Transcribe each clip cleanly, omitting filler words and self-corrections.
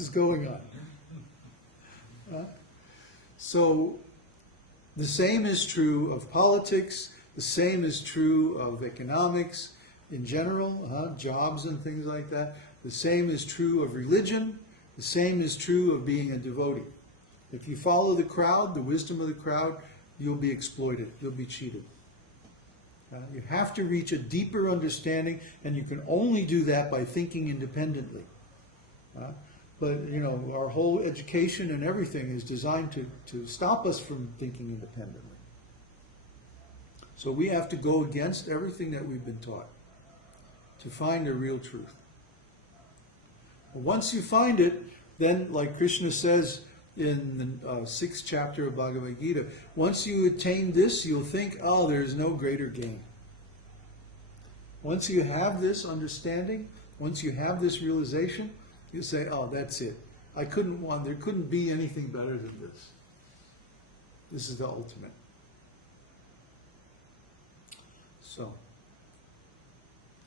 is going on. So the same is true of politics, the same is true of economics in general, jobs and things like that. The same is true of religion, the same is true of being a devotee. If you follow the crowd, the wisdom of the crowd, you'll be exploited, you'll be cheated. You have to reach a deeper understanding, and you can only do that by thinking independently. But, you know, our whole education and everything is designed to stop us from thinking independently. So we have to go against everything that we've been taught to find a real truth. Once you find it, then, like Kṛṣṇa says in the 6th chapter of Bhagavad Gita, once you attain this, you'll think, oh, there's no greater gain. Once you have this understanding, once you have this realization, you say, oh, that's it. There couldn't be anything better than this. This is the ultimate. So,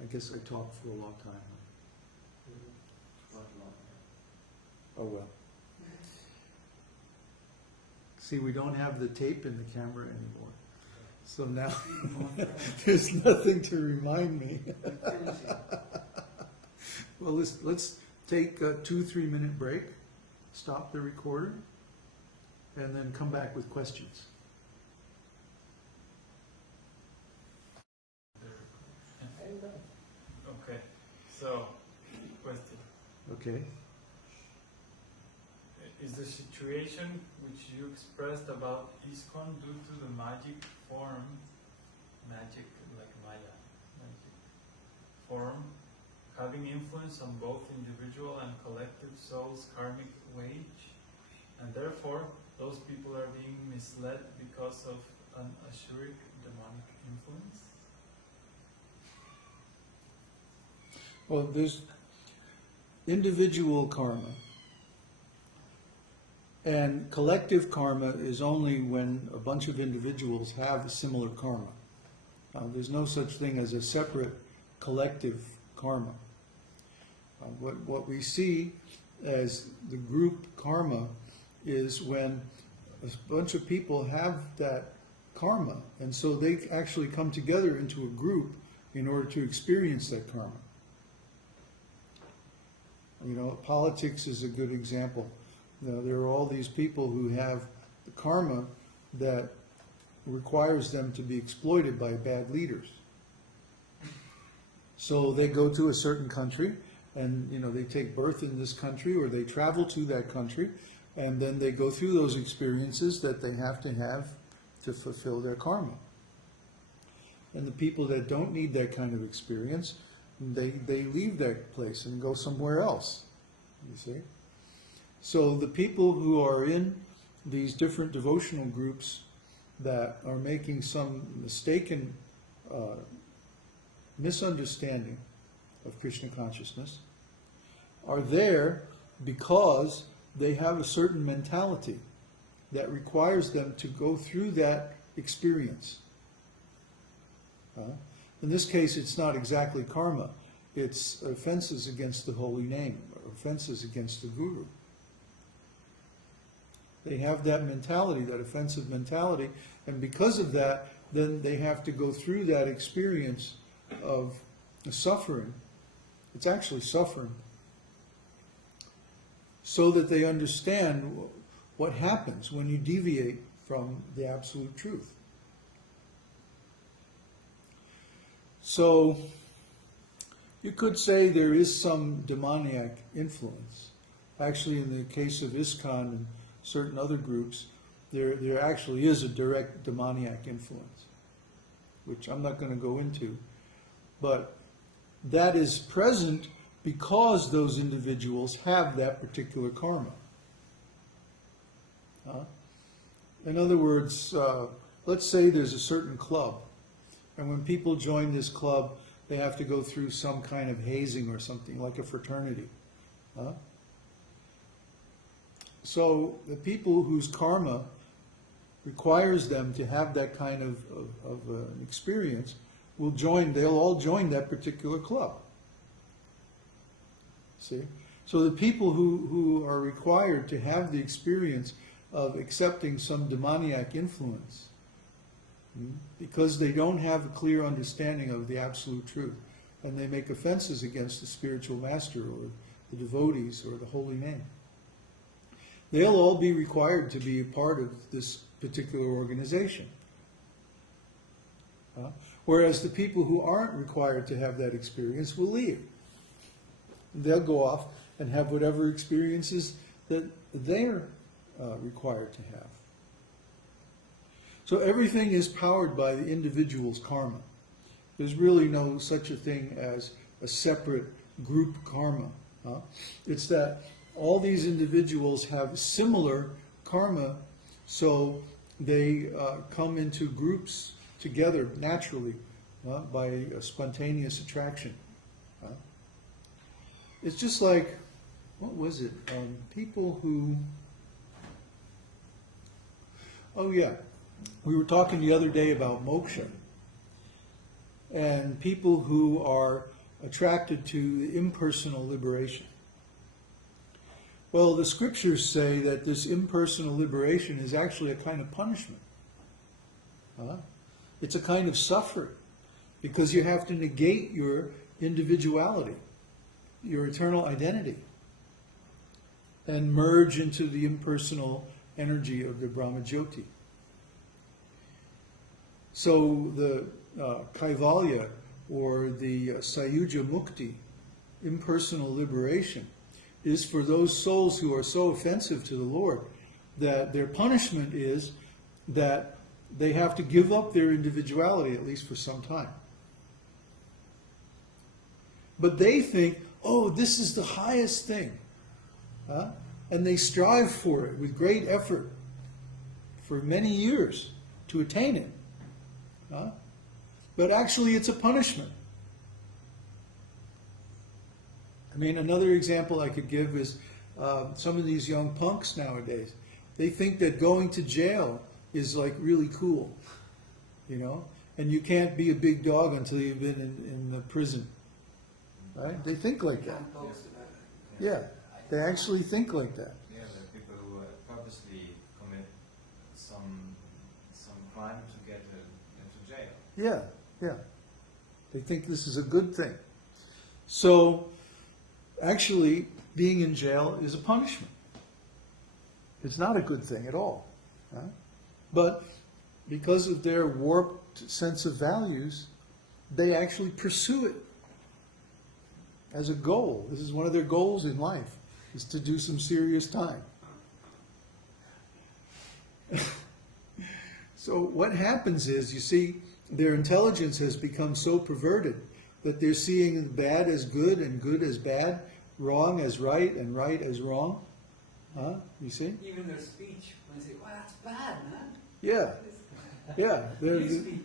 I guess I talked for a long time. Oh well. See, we don't have the tape in the camera anymore. So now there's nothing to remind me. Well, let's take a 2-3 minute break, stop the recorder, and then come back with questions. Okay, so, question. Okay. Is the situation which you expressed about ISKCON due to the magic form, magic like Maya, magic form, having influence on both individual and collective souls' karmic wage, and therefore those people are being misled because of an Ashuric demonic influence? Well, there's individual karma, and collective karma is only when a bunch of individuals have similar karma. There's no such thing as a separate collective karma. What we see as the group karma is when a bunch of people have that karma, and so they actually come together into a group in order to experience that karma. You know, politics is a good example. There are all these people who have the karma that requires them to be exploited by bad leaders. So they go to a certain country, and you know, they take birth in this country, or they travel to that country, and then they go through those experiences that they have to fulfill their karma. And the people that don't need that kind of experience, they leave that place and go somewhere else, you see. So the people who are in these different devotional groups that are making some mistaken misunderstanding of Krishna consciousness are there because they have a certain mentality that requires them to go through that experience. In this case, it's not exactly karma. It's offenses against the holy name, or offenses against the Guru. They have that mentality, that offensive mentality, and because of that, then they have to go through that experience of suffering. It's actually suffering, so that they understand what happens when you deviate from the absolute truth. So, you could say there is some demoniac influence. Actually, in the case of ISKCON and certain other groups, there actually is a direct demoniac influence, which I'm not going to go into. But that is present because those individuals have that particular karma. In other words, let's say there's a certain club, and when people join this club, they have to go through some kind of hazing or something, like a fraternity. So the people whose karma requires them to have that kind of an experience will join, they'll all join that particular club. See? So the people who are required to have the experience of accepting some demoniac influence, because they don't have a clear understanding of the absolute truth, and they make offenses against the spiritual master or the devotees or the holy name, they'll all be required to be a part of this particular organization. Whereas the people who aren't required to have that experience will leave. They'll go off and have whatever experiences that they're required to have. So everything is powered by the individual's karma. There's really no such a thing as a separate group karma. It's that all these individuals have similar karma, so they come into groups together naturally by a spontaneous attraction. It's just like, what was it? People who, oh yeah, we were talking the other day about moksha, and people who are attracted to the impersonal liberation. Well, the scriptures say that this impersonal liberation is actually a kind of punishment. It's a kind of suffering, because you have to negate your individuality, your eternal identity, and merge into the impersonal energy of the Brahmajyoti. So the Kaivalya, or the Sayuja Mukti, impersonal liberation, is for those souls who are so offensive to the Lord that their punishment is that they have to give up their individuality, at least for some time. But they think, oh, this is the highest thing. And they strive for it with great effort for many years to attain it. But actually it's a punishment. I mean, another example I could give is some of these young punks nowadays. They think that going to jail is like really cool, you know? And you can't be a big dog until you've been in the prison. Right? They think like that. Yeah, they actually think like that. Yeah, there are people who purposely commit some crime to get into jail. Yeah, yeah. They think this is a good thing. So, actually, being in jail is a punishment. It's not a good thing at all. Right? But because of their warped sense of values, they actually pursue it as a goal. This is one of their goals in life, is to do some serious time. So what happens is, you see, their intelligence has become so perverted that they're seeing bad as good and good as bad, wrong as right and right as wrong. You see? Even their speech, when they say, "Well, that's bad, man." Yeah, yeah. You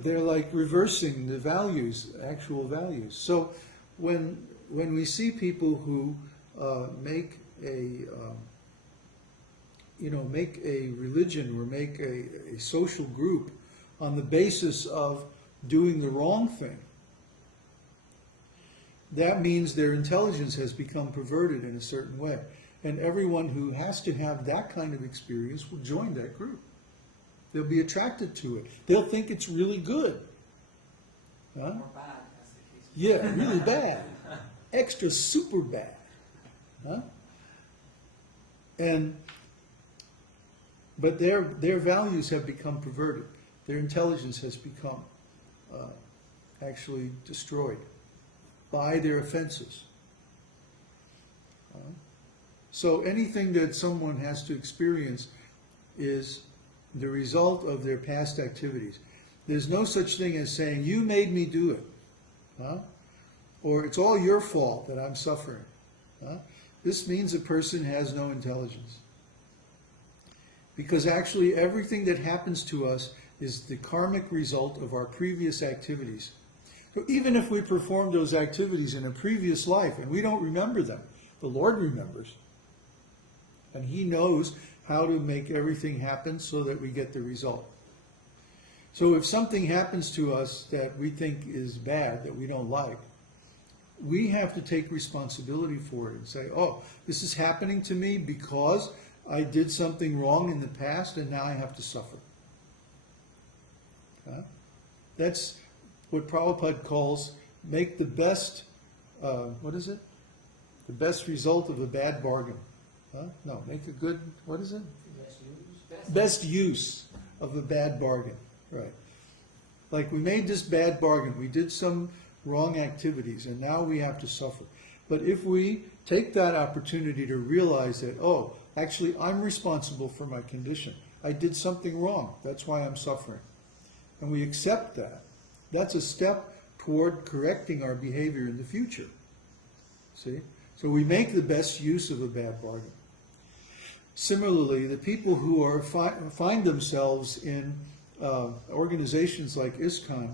They're like reversing the values, actual values. So when we see people who make a make a religion or make a social group on the basis of doing the wrong thing, that means their intelligence has become perverted in a speak way. And everyone who has to have that kind of experience will join that group. They'll be attracted to it. They'll think it's really good. Or bad, as the case. Yeah, really bad. Extra super bad. But their values have become perverted. Their intelligence has become actually destroyed by their offenses. So anything that someone has to experience is the result of their past activities. There's no such thing as saying, you made me do it. Or it's all your fault that I'm suffering. This means a person has no intelligence. Because actually everything that happens to us is the karmic result of our previous activities. So even if we performed those activities in a previous life and we don't remember them, the Lord remembers. And He knows how to make everything happen so that we get the result. So if something happens to us that we think is bad, that we don't like, we have to take responsibility for it and say, oh, this is happening to me because I did something wrong in the past and now I have to suffer. Huh? That's what Prabhupada calls make the best, what is it? The best result of a bad bargain. Huh? No, make a good, what is it? Best use of a bad bargain. Right. Like we made this bad bargain, we did some wrong activities and now we have to suffer. But if we take that opportunity to realize that, oh, actually I'm responsible for my condition. I did something wrong. That's why I'm suffering. And we accept that. That's a step toward correcting our behavior in the future. See? So we make the best use of a bad bargain. Similarly, the people who are find themselves in organizations like ISKCON